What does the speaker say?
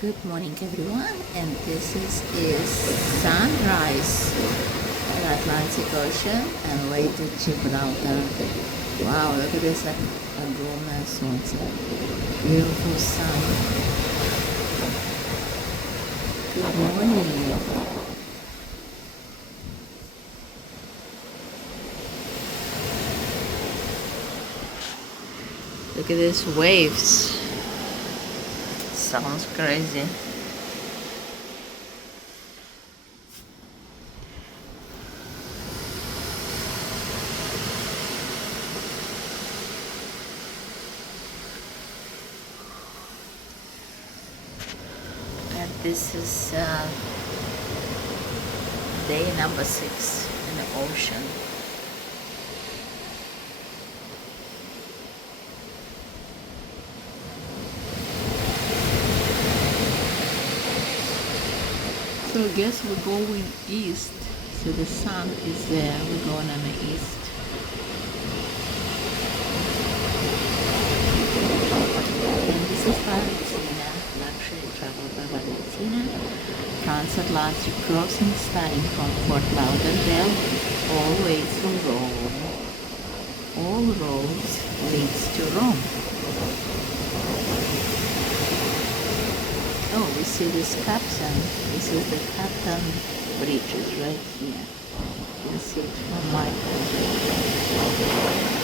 Good morning everyone, and this is sunrise at Atlantic Ocean and way to Gibraltar. Wow, look at this огромное солнце. Beautiful sun. Good morning. Look at these waves. Sounds crazy. And this is day number 6 in the ocean. So I guess we're going east. So the sun is there. We're going on the east. And this is Valentina, luxury travel by Valentina. Transatlantic crossing starting from Fort Lauderdale all the way to Rome. All roads leads to Rome. Oh, we see this captain. This is the Captain Bridge right here. You can see it from my point.